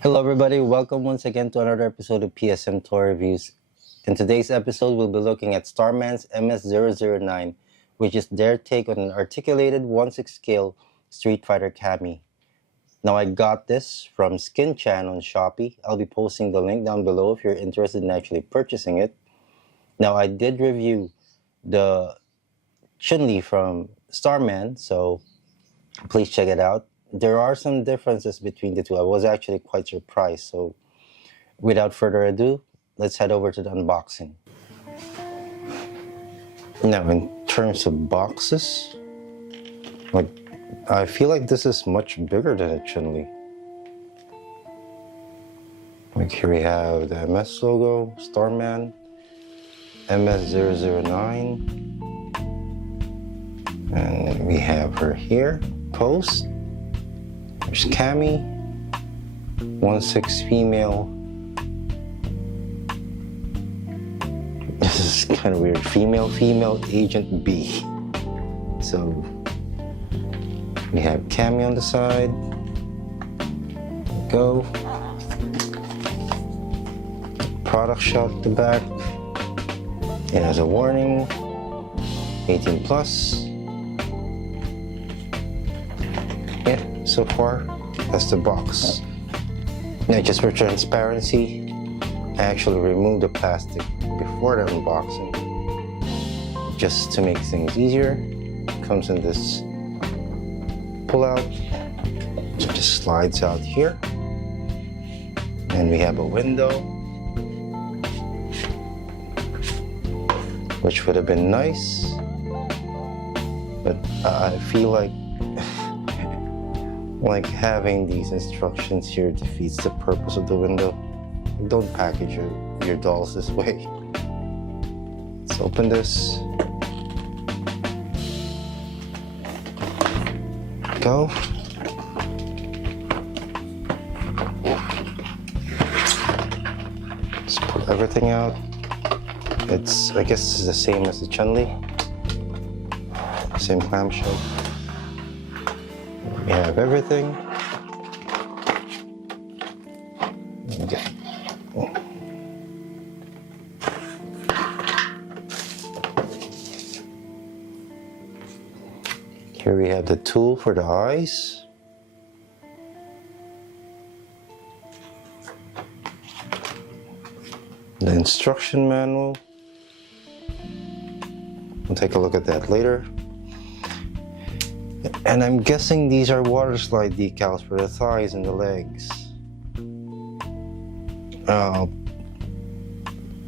Hello, everybody. Welcome once again to another episode of PSM Toy Reviews. In today's episode, we'll be looking at Starman's MS-009, which is their take on an articulated 1/6 scale Street Fighter Cammy. Now, I got this from Skinchan on Shopee. I'll be posting the link down below if you're interested in actually purchasing it. Now, I did review the Chun-Li from Starman, so please check it out. There are some differences between the two. I was actually quite surprised. So without further ado, let's head over to the unboxing. Now, in terms of boxes, I feel like this is much bigger than a Chun-Li. Here we have the MS logo, Starman, MS-009, and we have her here, post. There's Cammy, 1/6 female. This is kind of weird. Female Agent B. So we have Cammy on the side. Go. Product shot at the back. It has a warning. 18 plus. Yeah, so far that's the box. Now, just for transparency, I actually removed the plastic before the unboxing just to make things easier. It comes in this pull-out, so it just slides out here, and we have a window, which would have been nice, but I feel like having these instructions here defeats the purpose of the window. Don't package your dolls this way. Let's open this. Go. Let's pull everything out. I guess it's the same as the Chun-Li. Same clamshell. We have everything. Okay. Here we have the tool for the eyes. The instruction manual. We'll take a look at that later. And I'm guessing these are water slide decals for the thighs and the legs.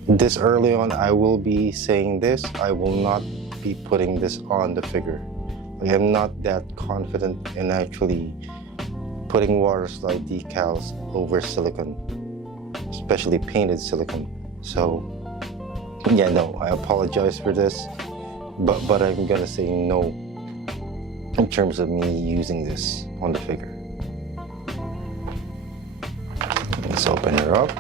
This early on, I will be saying this. I will not be putting this on the figure. I'm not that confident in actually putting water slide decals over silicone, especially painted silicone. So, yeah, no, I apologize for this, but I'm gonna say no in terms of me using this on the figure. Let's open her up.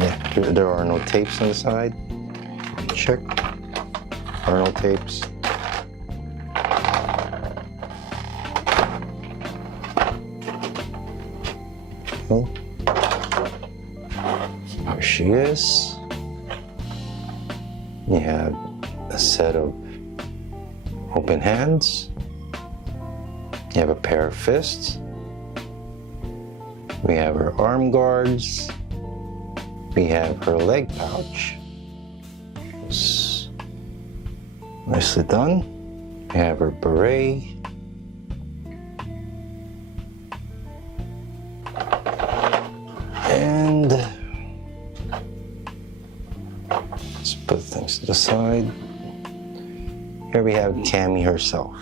Yeah, there are no tapes on the side. Check. There are no tapes. Oh. There she is. You have a set of open hands. You have a pair of fists. We have her arm guards. We have her leg pouch. It's nicely done. We have her beret. And let's put things to the side. Here we have Cammy herself.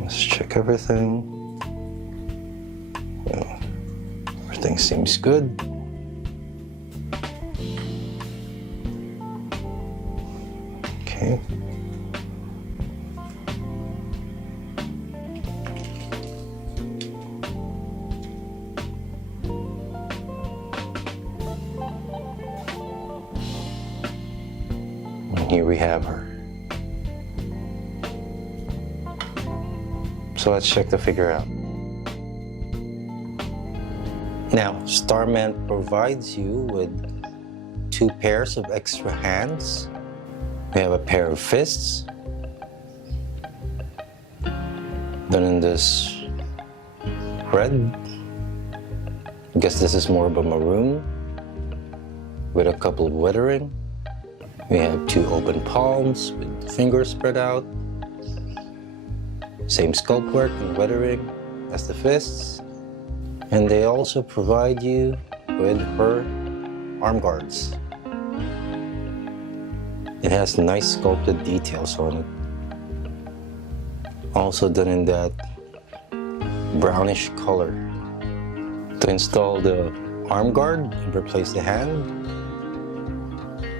Let's check everything. Yeah, everything seems good. Okay. here we have her. So let's check the figure out. Now, Starman provides you with 2 pairs of extra hands. We have a pair of fists, done in this red. I guess this is more of a maroon, with a couple of weathering. We have 2 open palms with fingers spread out. Same sculpt work and weathering as the fists. And they also provide you with her arm guards. It has nice sculpted details on it. Also done in that brownish color. To install the arm guard and replace the hand,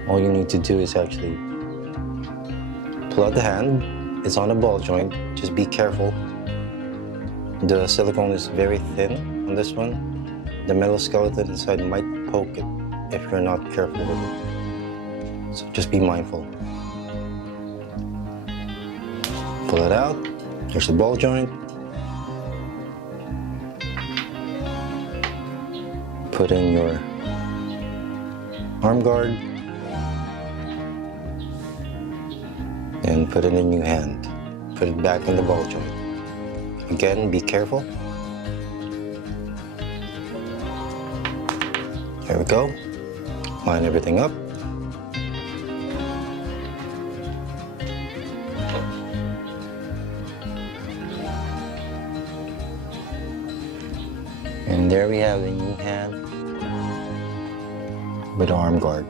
all you need to do is actually pull out the hand. It's on a ball joint, just be careful. The silicone is very thin on this one. The metal skeleton inside might poke it if you're not careful with it. So just be mindful. Pull it out. There's the ball joint. Put in your arm guard. And put in a new hand. Put it back in the ball joint. Again, be careful. There we go. Line everything up. And there we have the new hand with arm guard.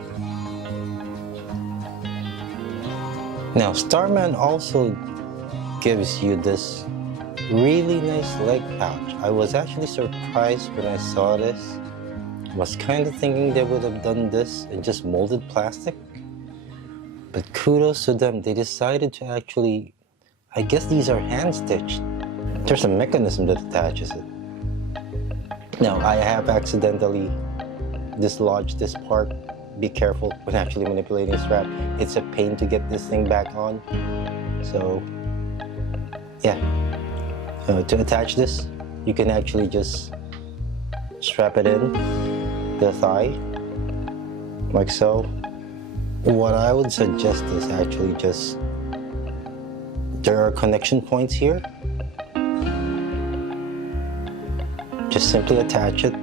Now, Starman also gives you this really nice leg pouch. I was actually surprised when I saw this. I was kind of thinking they would have done this in just molded plastic. But kudos to them, they decided to actually, I guess these are hand stitched. There's a mechanism that attaches it. Now, I have accidentally dislodged this part. Be careful when actually manipulating a strap. It's a pain to get this thing back on. So, yeah. To attach this, you can actually just strap it in the thigh, like so. What I would suggest is actually just, there are connection points here. Just simply attach it.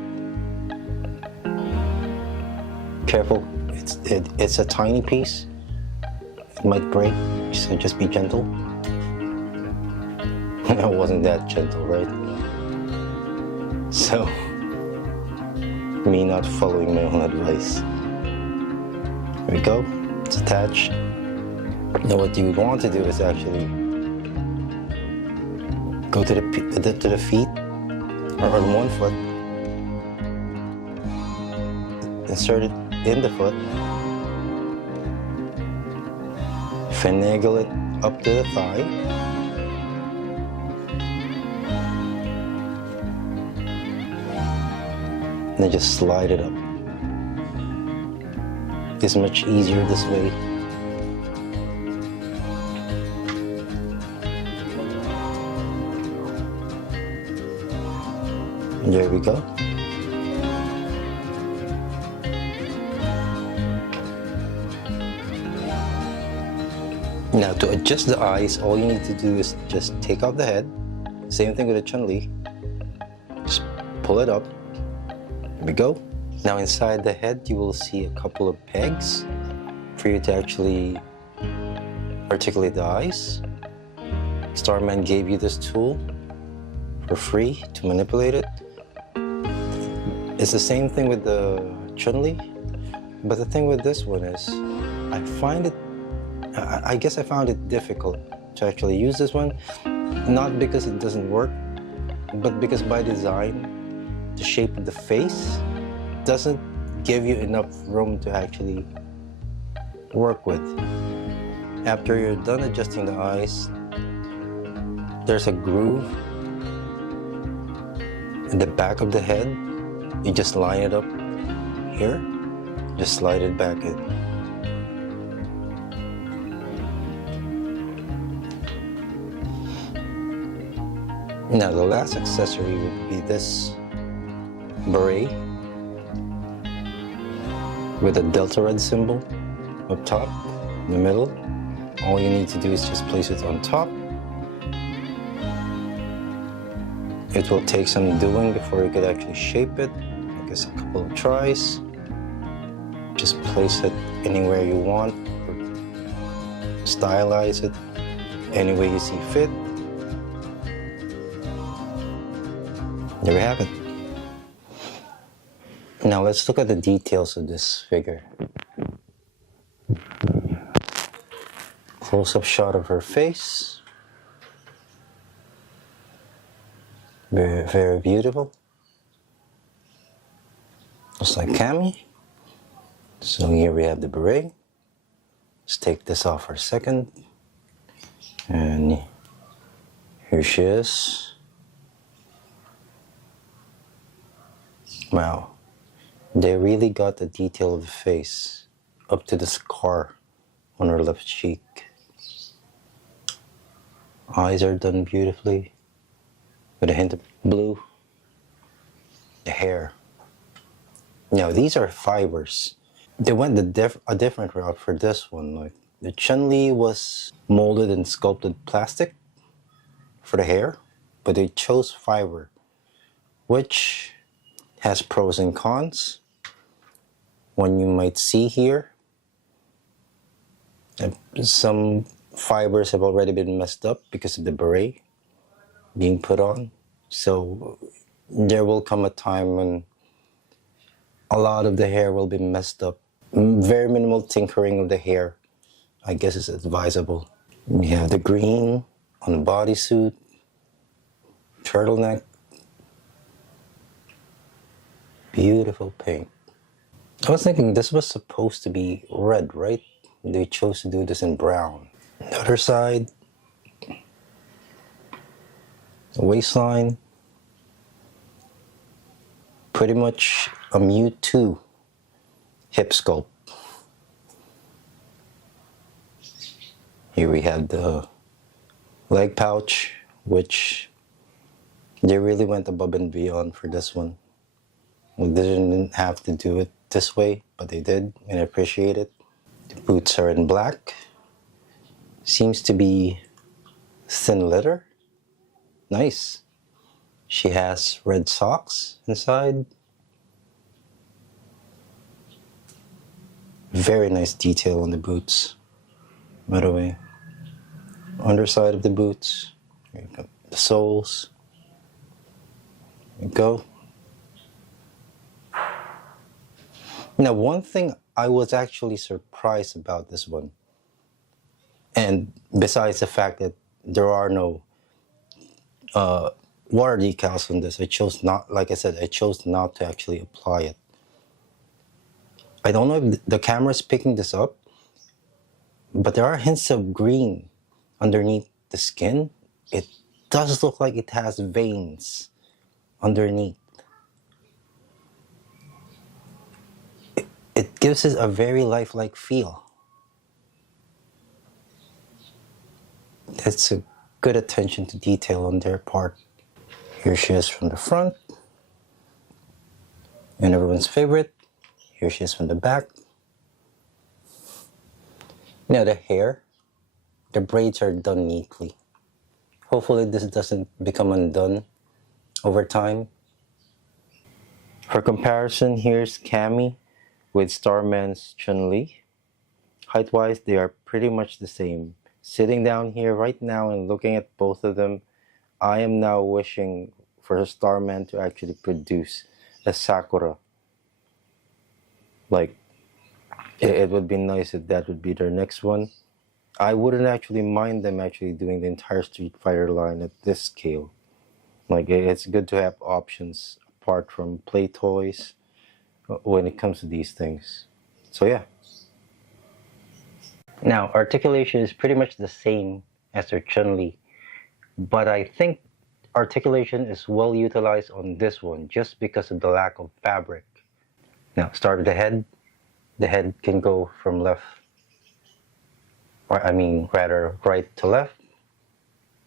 Careful, it's a tiny piece. It might break, so just be gentle. I wasn't that gentle, right? So, me not following my own advice. There we go, it's attached. Now what you want to do is actually go to the feet, or on one foot, insert it in the foot, finagle it up to the thigh, and then just slide it up. It's much easier this way. And there we go. Now, to adjust the eyes, all you need to do is just take off the head. Same thing with the Chun-Li. Just pull it up. There we go. Now, inside the head, you will see a couple of pegs for you to actually articulate the eyes. Starman gave you this tool for free to manipulate it. It's the same thing with the Chun-Li, but the thing with this one is, I guess I found it difficult to actually use this one, not because it doesn't work, but because by design, the shape of the face doesn't give you enough room to actually work with. After you're done adjusting the eyes, there's a groove in the back of the head. You just line it up here, just slide it back in. Now the last accessory would be this beret with a delta red symbol up top, in the middle. All you need to do is just place it on top. It will take some doing before you could actually shape it. I guess a couple of tries. Just place it anywhere you want, or stylize it any way you see fit. There we have it. Now let's look at the details of this figure. Close-up shot of her face. Very, very beautiful. Just like Cammy. So here we have the beret. Let's take this off for a second. And here she is. Wow. They really got the detail of the face up to the scar on her left cheek. Eyes are done beautifully with a hint of blue. The hair. Now these are fibers. They went a different route for this one. Like the Chun-Li was molded and sculpted plastic for the hair, but they chose fiber, which has pros and cons. One you might see here, some fibers have already been messed up because of the beret being put on. So there will come a time when a lot of the hair will be messed up. Very minimal tinkering of the hair, I guess, is advisable. We have the green on the bodysuit, turtleneck, beautiful pink. I was thinking this was supposed to be red, right? They chose to do this in brown. The other side, the waistline, pretty much a Mewtwo hip sculpt. Here we have the leg pouch, which they really went above and beyond for this one. We didn't have to do it this way, but they did, and I appreciate it. The boots are in black. Seems to be thin leather. Nice. She has red socks inside. Very nice detail on the boots, by the way. Underside of the boots, here you go. The soles. There you go. Now, one thing I was actually surprised about this one, and besides the fact that there are no water decals on this, I chose not, like I said, I chose not to actually apply it. I don't know if the camera is picking this up, but there are hints of green underneath the skin. It does look like it has veins underneath. It gives it a very lifelike feel. That's a good attention to detail on their part. Here she is from the front, and everyone's favorite. Here she is from the back. Now the hair, the braids are done neatly. Hopefully this doesn't become undone over time. For comparison, here's Cammy with Starman's Chun-Li. Height-wise, they are pretty much the same. Sitting down here right now and looking at both of them, I am now wishing for Starman to actually produce a Sakura. Like, it would be nice if that would be their next one. I wouldn't actually mind them actually doing the entire Street Fighter line at this scale. Like, it's good to have options apart from play toys when it comes to these things. So yeah. Now, articulation is pretty much the same as their Chun-Li, but I think articulation is well utilized on this one just because of the lack of fabric. Now, start with the head. The head can go from left, or I mean rather right to left.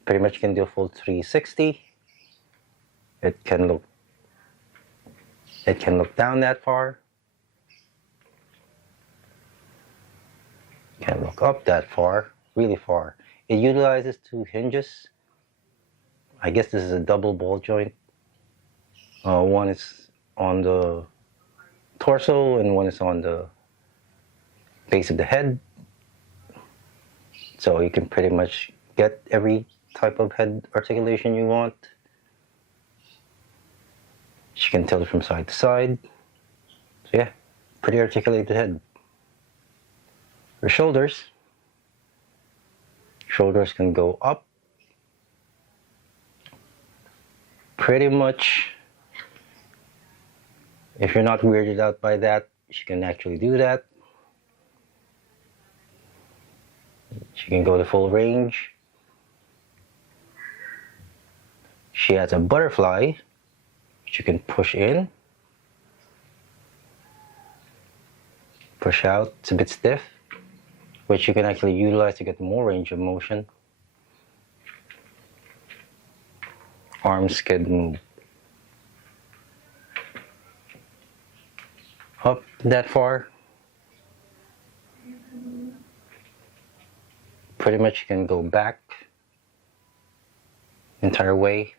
Pretty much can do a full 360. It can look down that far. It can look up that far, really far. It utilizes two hinges. I guess this is a double ball joint. One is on the torso and one is on the base of the head. So you can pretty much get every type of head articulation you want. You can tilt it from side to side. So yeah, pretty articulated head. For shoulders can go up. Pretty much, if you're not weirded out by that, she can actually do that. She can go the full range. She has a butterfly, which you can push in, push out. It's a bit stiff, which you can actually utilize to get more range of motion. Arm skid move. Up that far. Pretty much you can go back entire way.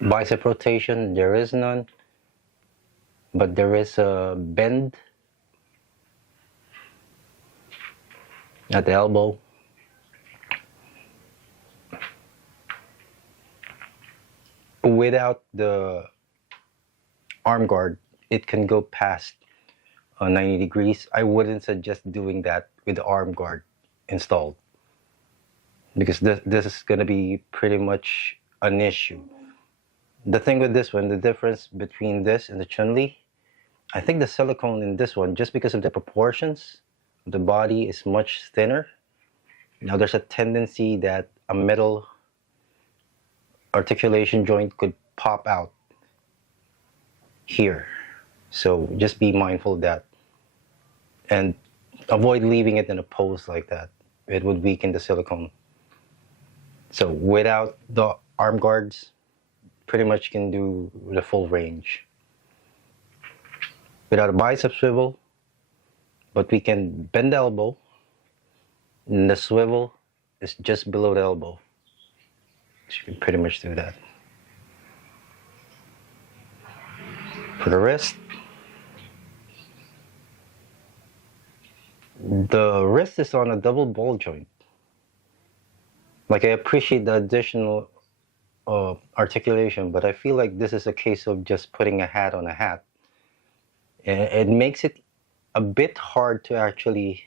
Bicep rotation, there is none, but there is a bend at the elbow. Without the arm guard, it can go past 90 degrees. I wouldn't suggest doing that with the arm guard installed, because this is going to be pretty much an issue. The thing with this one, the difference between this and the Chun-Li, I think the silicone in this one, just because of the proportions, the body is much thinner. Now there's a tendency that a metal articulation joint could pop out here. So just be mindful of that. And avoid leaving it in a pose like that. It would weaken the silicone. So without the arm guards, pretty much can do the full range. Without a bicep swivel, but we can bend the elbow, and the swivel is just below the elbow. So you can pretty much do that. For the wrist, the wrist is on a double ball joint. Like, I appreciate the additional articulation, but I feel like this is a case of just putting a hat on a hat. It makes it a bit hard to actually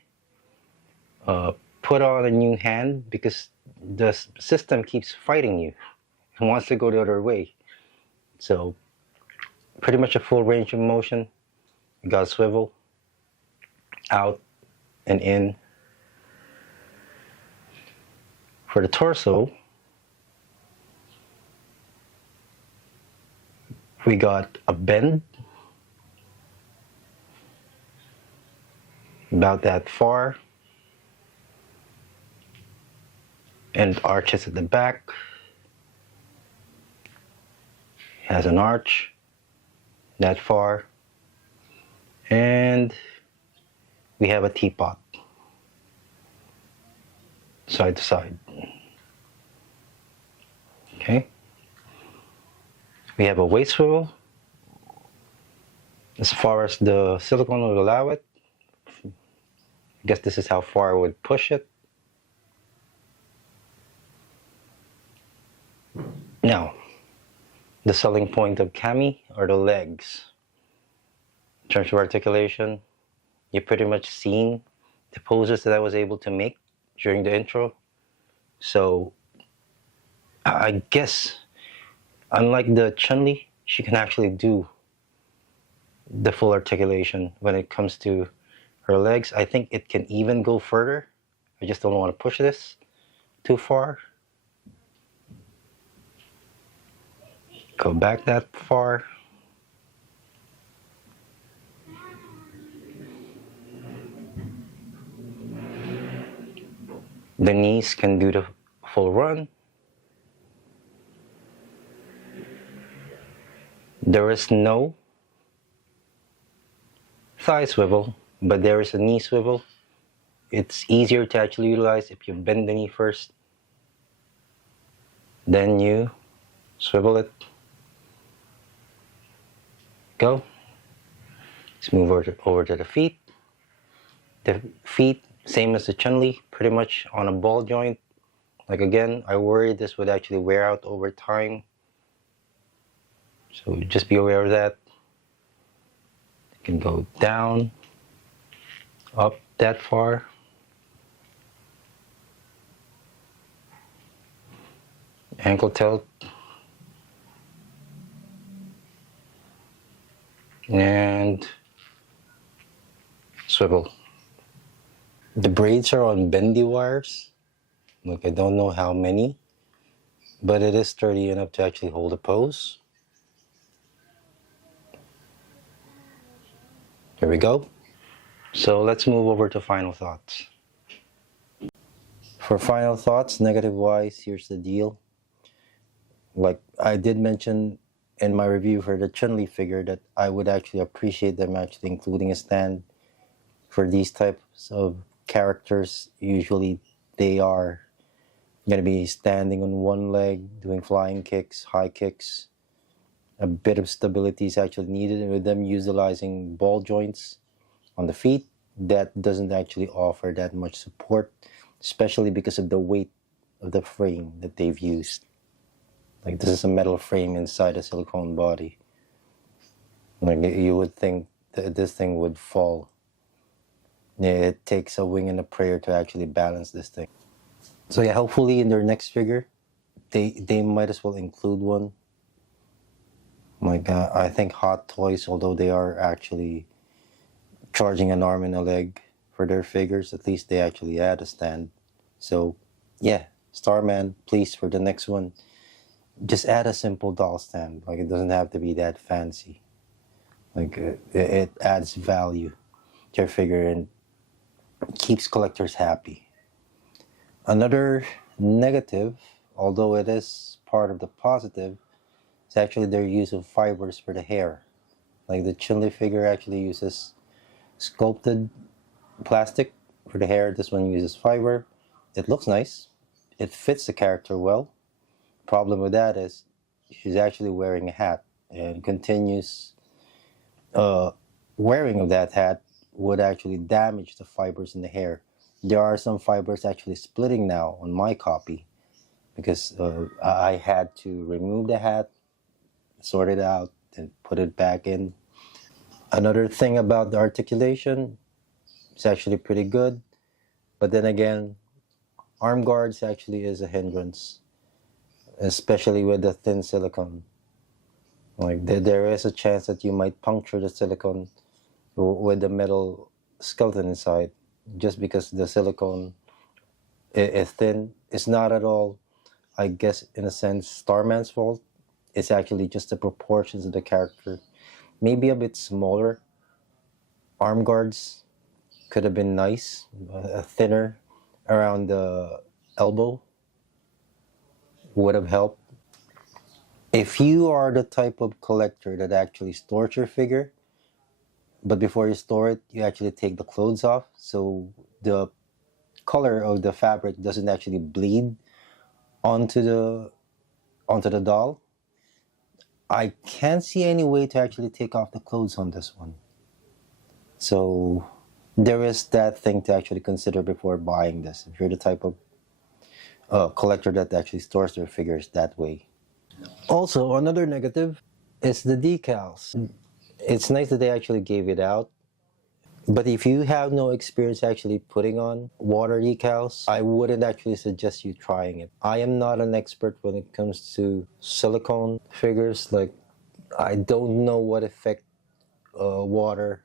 put on a new hand, because the system keeps fighting you and wants to go the other way. So pretty much a full range of motion. You got a swivel out and in. For the torso, we got a bend about that far, and arches at the back. Has an arch that far, and we have a teapot side to side. Okay, we have a waist swivel as far as the silicone would allow it. I guess this is how far I would push it. Now, the selling point of Cammy are the legs. In terms of articulation, you've pretty much seen the poses that I was able to make during the intro. So I guess, unlike the Chun-Li, she can actually do the full articulation when it comes to her legs. I think it can even go further. I just don't want to push this too far. Go back that far. The knees can do the full run. There is no thigh swivel, but there is a knee swivel. It's easier to actually utilize if you bend the knee first, then you swivel it. Go. Let's move over to the feet. The feet, same as the Chun-Li, pretty much on a ball joint. Like again, I worry this would actually wear out over time. So just be aware of that. You can go down, up that far. Ankle tilt. And swivel. The braids are on bendy wires. Look, I don't know how many, but it is sturdy enough to actually hold a pose. Here we go. So let's move over to final thoughts. For final thoughts, negative wise, here's the deal. Like I did mention in my review for the Chun-Li figure that I would actually appreciate them actually including a stand for these types of characters. Usually they are going to be standing on one leg, doing flying kicks, high kicks. A bit of stability is actually needed, and with them utilizing ball joints on the feet, that doesn't actually offer that much support, especially because of the weight of the frame that they've used. Like this is a metal frame inside a silicone body. Like you would think that this thing would fall. It takes a wing and a prayer to actually balance this thing. So yeah, hopefully in their next figure, they might as well include one. Like I think Hot Toys, although they are actually charging an arm and a leg for their figures, at least they actually add a stand. So yeah, Starman, please, for the next one, just add a simple doll stand. Like it doesn't have to be that fancy. Like it adds value to your figure and keeps collectors happy. Another negative, although it is part of the positive, is actually their use of fibers for the hair. Like the Chun-Li figure actually uses sculpted plastic for the hair. This one uses fiber. It looks nice. It fits the character well. Problem with that is she's actually wearing a hat, and continuous wearing of that hat would actually damage the fibers in the hair. There are some fibers actually splitting now on my copy because I had to remove the hat, sort it out, and put it back in. Another thing about the articulation, it's actually pretty good, but then again, Armguards actually is a hindrance, especially with the thin silicone. Like there is a chance that you might puncture the silicone with the metal skeleton inside, just because the silicone is thin. It's not at all, I guess, in a sense, Starman's fault. It's actually just the proportions of the character. Maybe a bit smaller. Arm guards could have been nice, thinner around the elbow would have helped. If you are the type of collector that actually stores your figure, but before you store it, you actually take the clothes off, so the color of the fabric doesn't actually bleed onto the doll. I can't see any way to actually take off the clothes on this one. So there is that thing to actually consider before buying this, if you're the type of collector that actually stores their figures that way. Also, another negative is the decals. It's nice that they actually gave it out, but if you have no experience actually putting on water decals, I wouldn't actually suggest you trying it. I am not an expert when it comes to silicone figures. Like, I don't know what effect water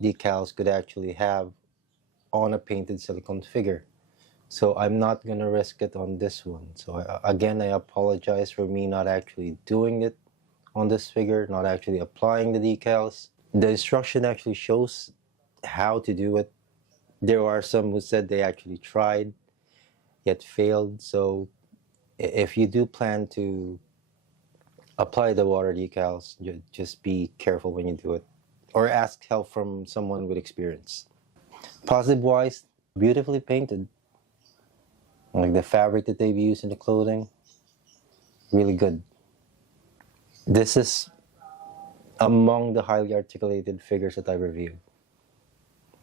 decals could actually have on a painted silicone figure. So I'm not going to risk it on this one. So again, I apologize for me not actually doing it on this figure, not actually applying the decals. The instruction actually shows how to do it. There are some who said they actually tried yet failed. So if you do plan to apply the water decals, just be careful when you do it, or ask help from someone with experience. Positive wise, beautifully painted. Like the fabric that they've used in the clothing, really good. This is among the highly articulated figures that I reviewed.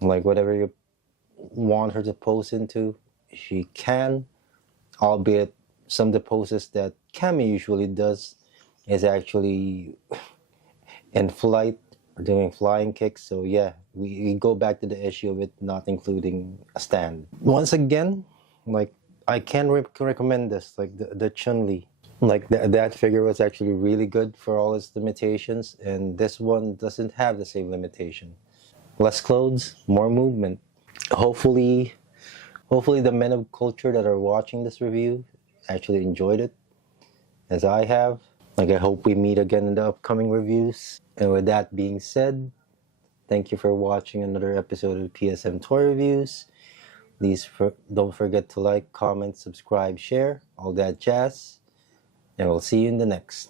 Like whatever you want her to pose into, she can, albeit some of the poses that Cammy usually does is actually in flight or doing flying kicks. So yeah, we go back to the issue of it not including a stand. Once again, like I can recommend this, like the Chun-Li. Like that figure was actually really good for all its limitations, and this one doesn't have the same limitation. Less clothes, more movement. Hopefully the men of culture that are watching this review actually enjoyed it, as I have. Like I hope we meet again in the upcoming reviews. And with that being said, thank you for watching another episode of PSM Toy Reviews. Please don't forget to like, comment, subscribe, share, all that jazz. And we'll see you in the next.